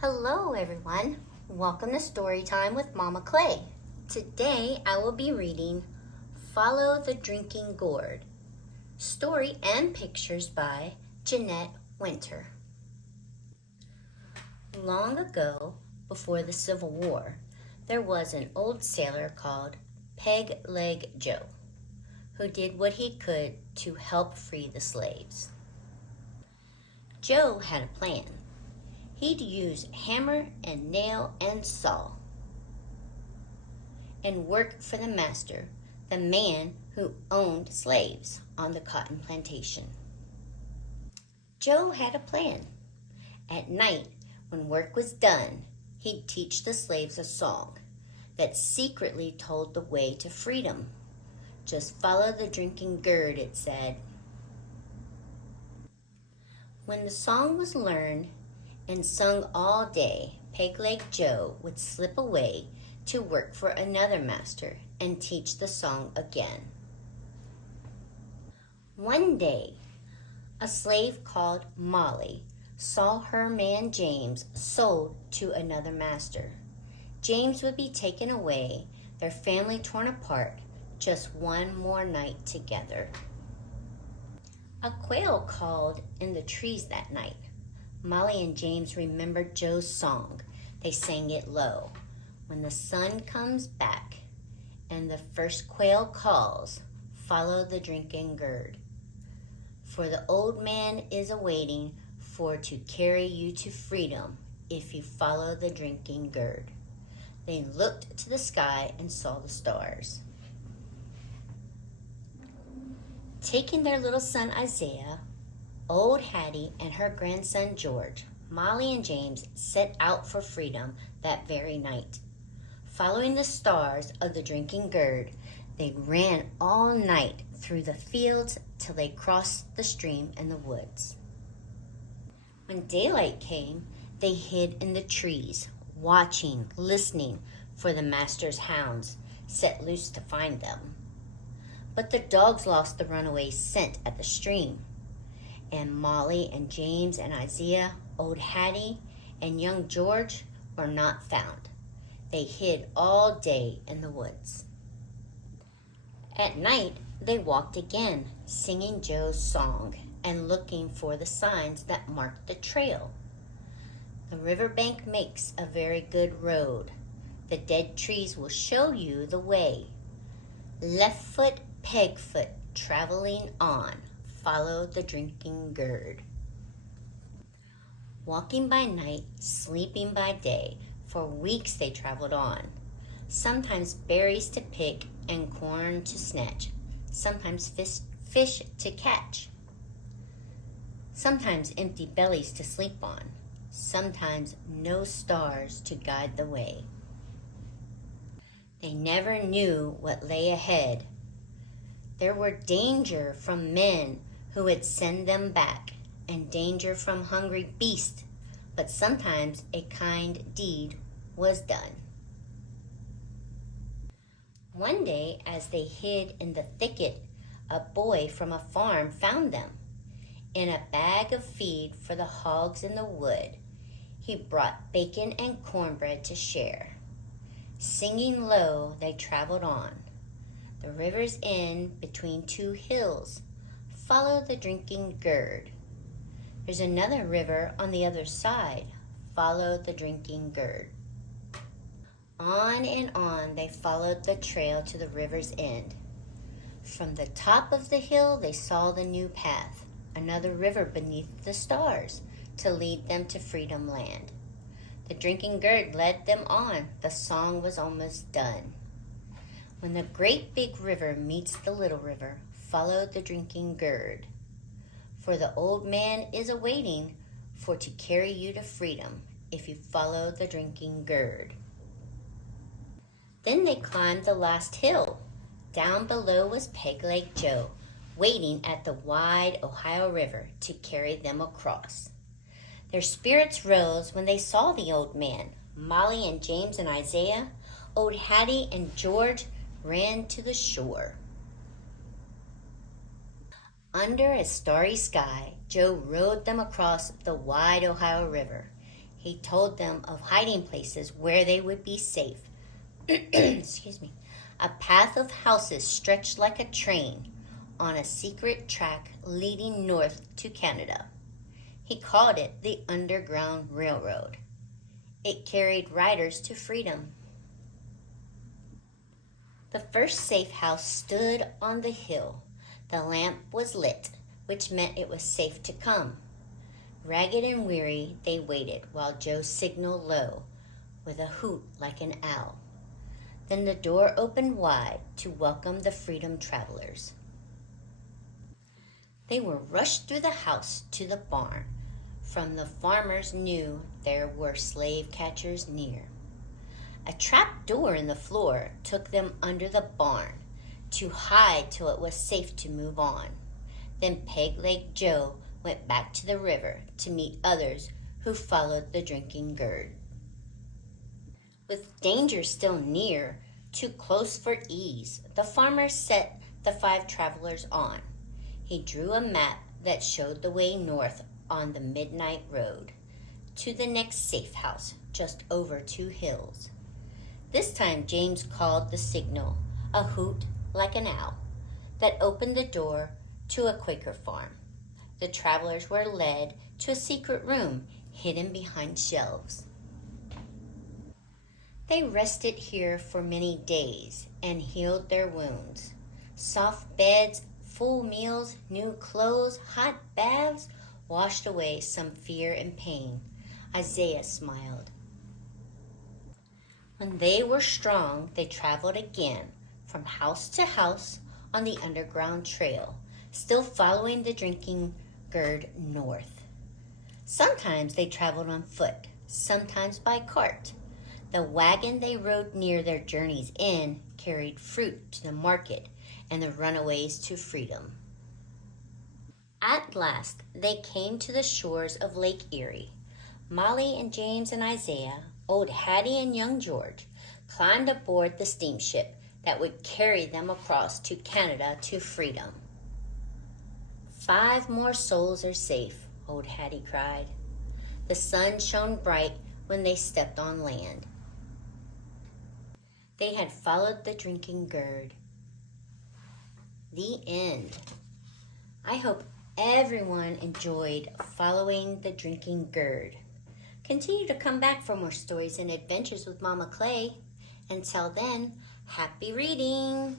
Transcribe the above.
Hello everyone, welcome to Story Time with Mama Clay. Today I will be reading Follow the Drinking Gourd, story and pictures by Jeanette Winter. Long ago, before the Civil War, there was an old sailor called Peg Leg Joe, who did what he could to help free the slaves. Joe had a plan. He'd use hammer and nail and saw and work for the master, the man who owned slaves on the cotton plantation. Joe had a plan. At night, when work was done, he'd teach the slaves a song that secretly told the way to freedom. Just follow the drinking gourd, it said. When the song was learned and sung all day, Peg-Leg Joe would slip away to work for another master and teach the song again. One day, a slave called Molly saw her man James sold to another master. James would be taken away, their family torn apart, just one more night together. A quail called in the trees that night. Molly and James remembered Joe's song. They sang it low. When the sun comes back and the first quail calls, follow the drinking gourd. For the old man is awaiting for to carry you to freedom if you follow the drinking gourd. They looked to the sky and saw the stars. Taking their little son Isaiah, old Hattie and her grandson George, Molly and James set out for freedom that very night. Following the stars of the drinking gourd, they ran all night through the fields till they crossed the stream in the woods. When daylight came, they hid in the trees, watching, listening for the master's hounds set loose to find them. But the dogs lost the runaway scent at the stream. And Molly and James and Isaiah, old Hattie, and young George were not found. They hid all day in the woods. At night, they walked again, singing Joe's song and looking for the signs that marked the trail. The riverbank makes a very good road. The dead trees will show you the way. Left foot, peg foot, traveling on. Follow the drinking gourd. Walking by night, sleeping by day, for weeks they traveled on. Sometimes berries to pick and corn to snatch. Sometimes fish to catch. Sometimes empty bellies to sleep on. Sometimes no stars to guide the way. They never knew what lay ahead. There were danger from men who would send them back, and danger from hungry beasts, but sometimes a kind deed was done. One day, as they hid in the thicket, a boy from a farm found them. In a bag of feed for the hogs in the wood, he brought bacon and cornbread to share. Singing low, they traveled on. The river's end between two hills. Follow the drinking gourd. There's another river on the other side. Follow the drinking gourd. On and on they followed the trail to the river's end. From the top of the hill they saw the new path, another river beneath the stars, to lead them to freedom land. The drinking gourd led them on. The song was almost done. When the great big river meets the little river, follow the drinking gourd. For the old man is awaiting for to carry you to freedom if you follow the drinking gourd. Then they climbed the last hill. Down below was Peg-Leg Joe, waiting at the wide Ohio River to carry them across. Their spirits rose when they saw the old man. Molly and James and Isaiah, old Hattie and George ran to the shore. Under a starry sky, Joe rowed them across the wide Ohio River. He told them of hiding places where they would be safe. Excuse me. A path of houses stretched like a train on a secret track leading north to Canada. He called it the Underground Railroad. It carried riders to freedom. The first safe house stood on the hill. The lamp was lit, which meant it was safe to come. Ragged and weary, they waited while Joe signaled low with a hoot like an owl. Then the door opened wide to welcome the freedom travelers. They were rushed through the house to the barn. From the farmers knew there were slave catchers near. A trap door in the floor took them under the barn to hide till it was safe to move on. Then Peg-Leg Joe went back to the river to meet others who followed the drinking Gourd. With danger still near, too close for ease, the farmer set the 5 travelers on. He drew a map that showed the way north on the midnight road to the next safe house just over 2 hills. This time James called the signal, a hoot like an owl, that opened the door to a Quaker farm. The travelers were led to a secret room hidden behind shelves. They rested here for many days and healed their wounds. Soft beds, full meals, new clothes, hot baths washed away some fear and pain. Isaiah smiled. When they were strong, they traveled again from house to house on the underground trail, still following the drinking Gourd north. Sometimes they traveled on foot, sometimes by cart. The wagon they rode near their journey's end carried fruit to the market and the runaways to freedom. At last, they came to the shores of Lake Erie. Molly and James and Isaiah, old Hattie and young George, climbed aboard the steamship that would carry them across to Canada to freedom. 5 more souls are safe, old Hattie cried. The sun shone bright when they stepped on land. They had followed the drinking Gourd. The end. I hope everyone enjoyed following the drinking Gourd. Continue to come back for more stories and adventures with Mama Clay. Until then, happy reading!